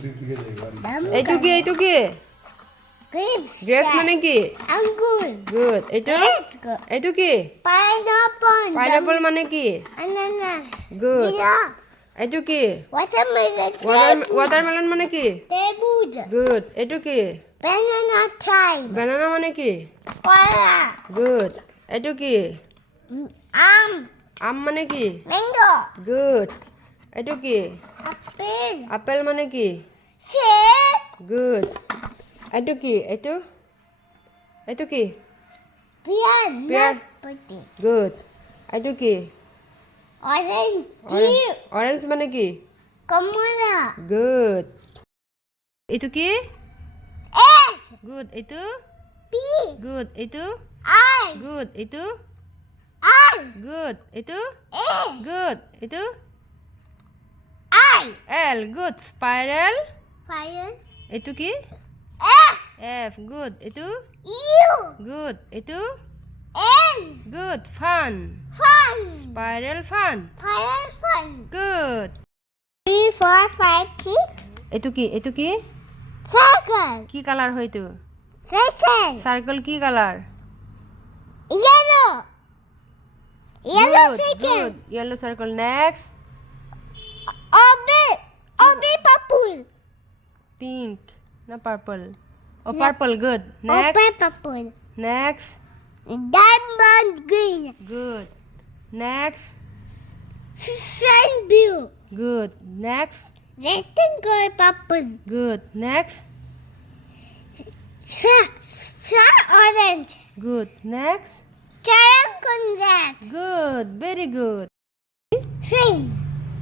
এইটো কি এইটো কি Grapes. গ্রেপস মানে কি Angur. গুড এইটো Let's go. এইটো কি Pineapple. পাইনাপল মানে কি Ananas. Good Yeah. এইটো কি Watermelon. ওয়াটারমেলন মানে কি Terbuj. গুড এইটো কি Banana time. বানানা মানে কি Koala. গুড এইটো কি Am. আম মানে কি Mango. গুড এইটো কি Apple. আপেল মানে কি Shape. গুড এইটো কি এইটো এইটো কি Pear. Pear. Not pretty. Good এইটো কি Orange. Tea. অরেঞ্জ মানে কি Kamala. গুড এইটো কি S. গুড এইটো P. গুড এইটো I. গুড এইটো I. গুড এইটো A. গুড এইটো I. L good spiral Fire. এইটো কি F. এফ গুড এইটো U. গুড এইটো N. Good fun Fun. Spiral fun Fire fun. Good 3, 4, 5, 6. এইটো কি এইটো কি Circle. কি কালাৰ হয় এইটো Circle. চাৰ্কল কি colour Yellow. Yellow circle. yellow circle next Orbit. Orbit purple. pink na purple oh purple good next Orbit purple. next Diamond green. good next Sun blue. good next Rectangle purple. good next Sun orange. good next Triangle red. good very good Sing.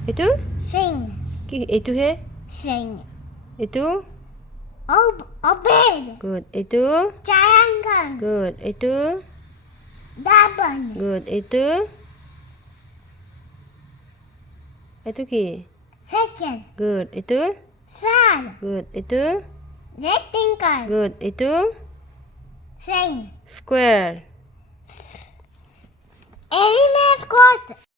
এইটো Sing. কি এইটো হে Sing. এইটো Orbit. good এইটো Triangle. good এইটো Double. good এইটো এইটো কি Circle. good এইটো Sun. good এইটো Rectangle. good এইটো Sing. square Animal coat.